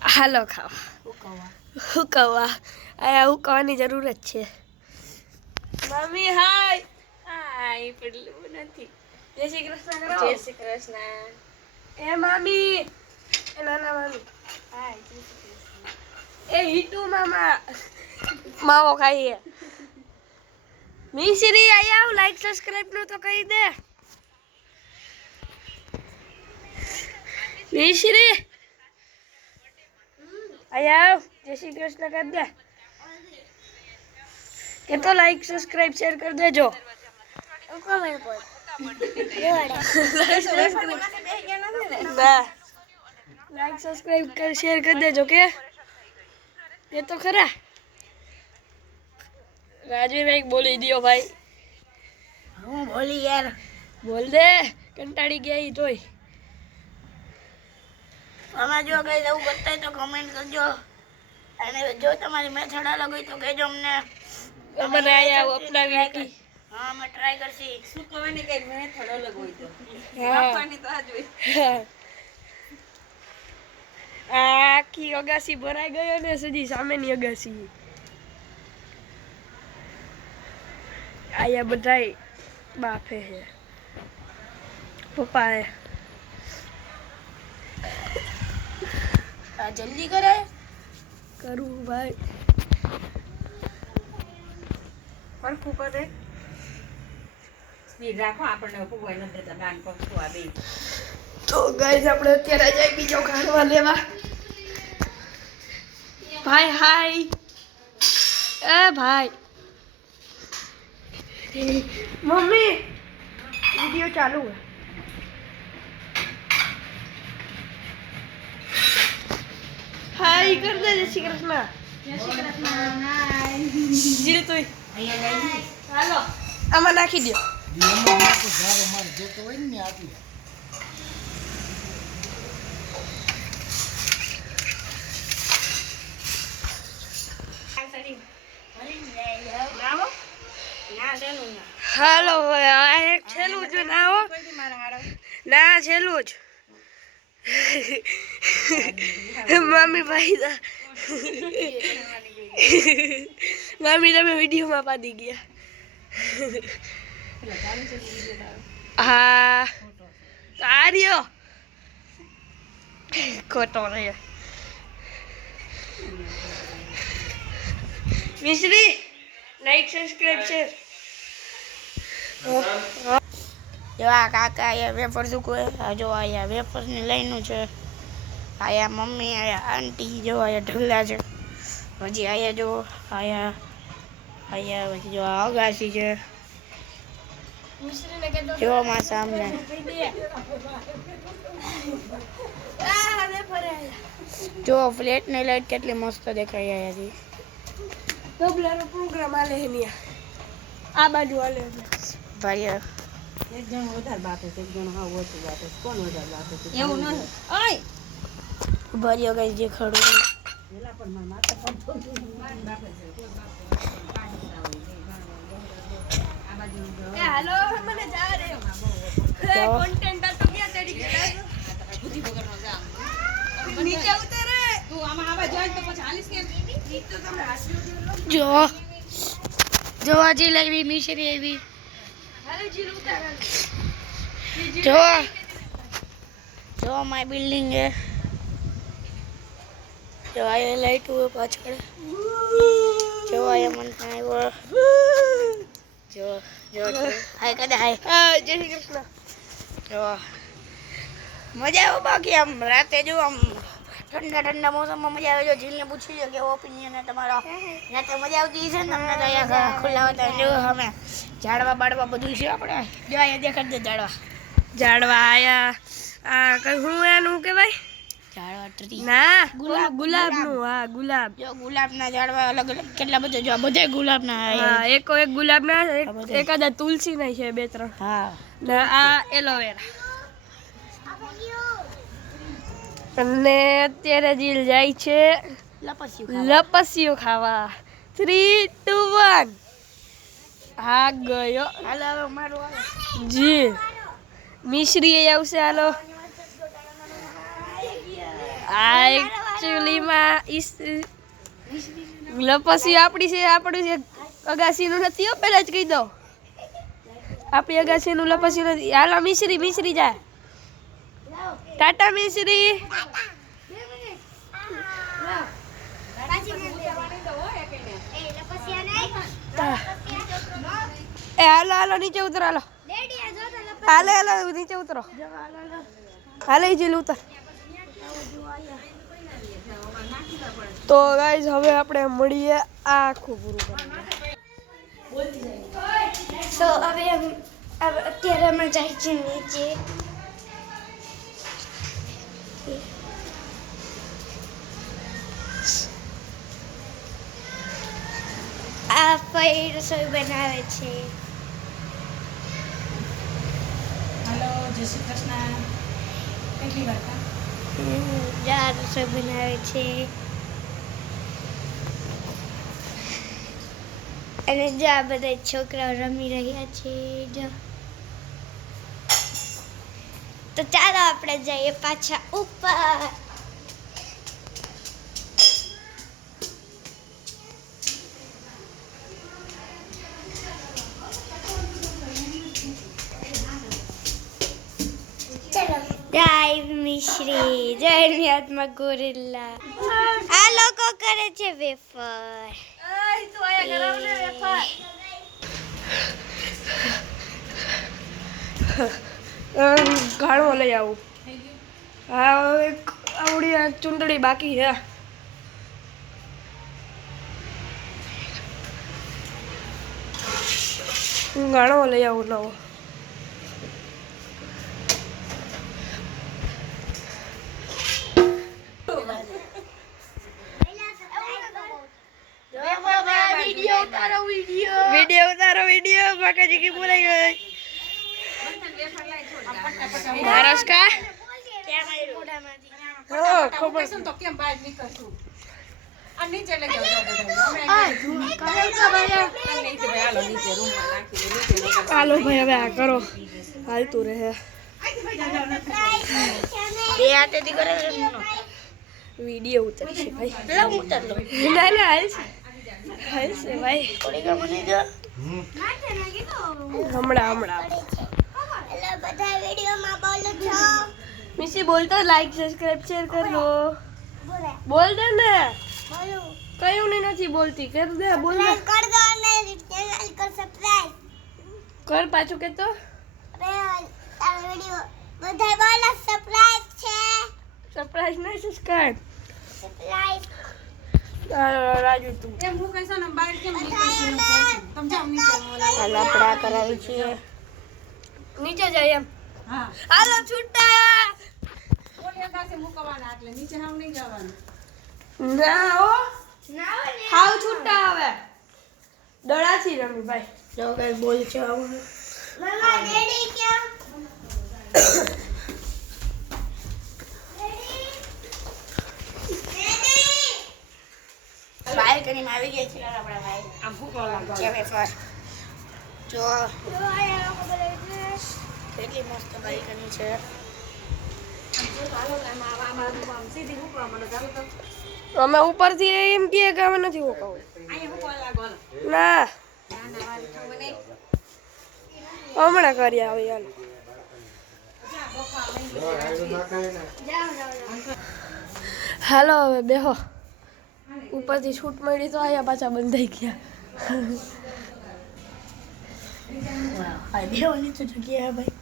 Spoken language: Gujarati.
હાલો ખાવા હુકવાની જરૂરત છે. મમ્મી હાય હાય પડલું નથી. જય શ્રી કૃષ્ણ કરો. જય શ્રી કૃષ્ણ. એ મમ્મી એ નાના મમ્મી હાય જય શ્રી કૃષ્ણ. એ હિટુ મામા માવો ખાઈએ. મિશ્રી આયા લાઈક સબસ્ક્રાઇબ નો તો કહી દે. મિશ્રી આયા જય શ્રી કૃષ્ણ કર દે. કે તો લાઈક સબસ્ક્રાઇબ શેર कर देजो. लाइक सब्सक्राइब कर शेयर कर देजो के ये तो खरा. राजवीर भाई बोली दियो भाई. હું બોલી યાર બોલ દે કંટાળી ગયા ઈ તોય. આમાં જો કઈ એવું કરતા હોય તો કમેન્ટ કરજો અને જો તમારી મેથડ અલગ હોય તો કહેજો અમને. મને આયા અપનાવી હતી. હા મેં ટ્રાય કરશી. શું કહેવાની કઈ મેથડ અલગ હોય તો આપવાની તો આજ હોય. આખી અગાસી ભરાઈ ગયો ને સીધી સામેની અગાસી. આયા બધાય બાફે છે પપ્પા હે. આ જલ્દી કરે કરું ભાઈ. પણ કુકર રે સ્પીડ રાખો આપણને કોઈ ન દેતા દાન પક્ષો આ બે. તો ગાઈસ આપણે અત્યારે જઈ બીજો ખાણવા લેવા. ભાઈ હાય એ ભાઈ મમ્મી वीडियो चालू है. हाय कर दे जय श्री कृष्ण. जय श्री कृष्ण हाय जील तोय हालो आमा नाखी दो. એમાં નાખો જારો માર જેતો હોય ને આપી. હાલો આ એક છેલું જ ના હો ના છેલું જ. મમ્મી ભાઈ મમ્મી તમે વિડીયોમાં પાડી ગયા. હા આ રહ્યો ખોટો રહ્યો. મિશ્રી લાઈક સબસ્ક્રાઇબ છે. જો આ કાકા આયા વેફર શું કહે. જો આયા વેફરની લાઈનું છે. આયા મમ્મી આયા આંટી જો આયા ઢગલા છે. હજી આયા જો આયા આયા પછી જો અગાસી છે. જો માં સામને જો ફ્લેટ ની લાઈટ કેટલી મસ્ત દેખાય. આયાથી ડબલાનો પ્રોગ્રામ આલે હે નિયા આ બાજુ આલે ભાઈ. એક જણ વધારે બાપે છે એક જણ હા ઓછું બાપે. કોણ વધારે બાપે છે એવું ન ઓય ભરિયો કઈ જે ખડું પેલા પણ માર માથા પર માર બાપે છે કોઈ બાપે આ બાજુ એ હાલો મને જા રે કોન્ટેન્ટ તો ક્યાં ચડી ગયા બુદ્ધિ વગરનો જા નીચે ઉતરે તું આમાં આવા જોઈ તો પછી હાલીસ કે નીચે તમે હાસ્યો જો જો આજી લાવી મિશ્રી આવી. જો જો મારી બિલ્ડિંગ है. જો આ લાઈટ હોય પાછળ. જો આ મન આવ્યો. જો જો હાય કદા હાય જય શ્રી કૃષ્ણ. જો મજા આવે બાકી આમ રાતે જો આમ ઠંડા ઠંડા મોસમમાં મજા આવે. જો જીલને પૂછી લો કેવો ઓપિનિયન હે તમારો. રાતે મજા આવતી છે ને તમને તો અહીંયા ખુલ્લા હતા જો અમે ઝાડવા બાડવા બધું છે આપણે. જો અહીંયા દેખાડ દે ઝાડવા ઝાડવા આયા આ કઈ હું એનું કહેવાય ઝાડવા ટ્રી ના ગુલાબનું. હા ગુલાબ જો ગુલાબના ઝાડવા અલગ અલગ કેટલા બધા જો બધે ગુલાબના. હા એક ગુલાબના એકાદા તુલસી ના છે બે ત્રણ. હા ને આ એલોવેરા. અને અત્યારે જીલ જાય છે લપસ્યું ખાવા. 3 2 1 હા ગયો. હાલો હવે મારું જી મિશ્રી આવશે. હાલો આ એકચ્યુઅલીમાં લપસી આપણી છે, આપણું છે અગાસીનું નથી હો, પહેલા જ કહી દો આપણી અગાસીનું લપસી નથી. હાલો મિશ્રી જાય. ટાટા મિશ્રી. એ હાલો નીચે ઉતરો. હાલો નીચે ઉતરો. હાલે જેલ ઉતર. તો ગાઈઝ હવે આપણે મળીએ આખું પૂરું કરીને. તો હવે અત્યારે અમે જાય છે નીચે. આ ફઈ રસોઈ બનાવે છે. हेलो जय श्री कृष्ण કેટલી વાર જા રસોઈ બનાવે છે અને જા બધા છોકરાઓ રમી રહ્યા છે. જો તો ચાલો આપણે જઈએ પાછા ઉપર. જય મિશ્રી, જય હાથમાં ગોરેલા. આ લોકો કરે છે વેફર. ઘાણો લઈ આવું. હા આવડી ચૂંટણી બાકી છે. હું ઘાણો લઈ આવું નવો. વિડિયો બાકાજી કી બોલાઈ ગઈ. મહારાષ્ટ્ર ખબર તો કેમ બહાર નીકળશું આ નીચે લઈ જાવ હાલો ભાઈ હવે આ કરો હાલતું રહે. બે હાથેથી કરે વિડિયો ઉતરશે ભાઈ. પેલા ઉતર લો. ના હાલશે ભાઈ. થોડી વાર મને જો હમણાં એટલે બધા વિડિયોમાં બોલો છો. મિસી બોલતો લાઈક સબસ્ક્રાઇબ શેર કરો. બોલે બોલ દે ને. બોલું કયું ને નથી બોલતી. કર દે બોલ દે. લાઈક કર દો અને ચેનલ કો સબસ્ક્રાઇબ કર પાછું કે તો હવે તારો વિડિયો બધા બોલો સબસ્ક્રાઇબ છે. સરપ્રાઈઝ નહીં સબસ્ક્રાઇબ. સબસ્ક્રાઇબ રાજુ તું એમ હું કહીશ ને બહાર કેમ નીકળશું તમે જાવ નીચે હાલ આપડા કરાવી છીએ નીચે જાય એમ. હા હાલો છૂટા. ઓલી પાસે મૂકવાના એટલે નીચે હાવ નહીં જવાનું. ના હો ના ને હાવ છૂટા આવે દડાથી રમી ભાઈ. જો કઈ બોલ છે આવું મમ્મા ડેડી ક્યાં બાલ્કની માં આવી ગઈ છે આપણા ભાઈ. આમ ફૂકવા લાગો છે વેફર. જો આયા લોકો બોલે છે કેટલી મસ્ત બાલ્કની છે. સીધી ફૂકવા મળે ચાલો તો અમે ઉપરથી એમ કહે કે અમે નથી હોકાવું. અહીંયા ફૂકવા લાગો ના નાના વાળી થવું નહીં હમણાં કરી આવે યાર. હાલો હવે બેહો. ઉપરથી છૂટ મળી તો આયા પાછા બંધાઈ ગયા. આ બેવાની તો જગ્યા ભાઈ.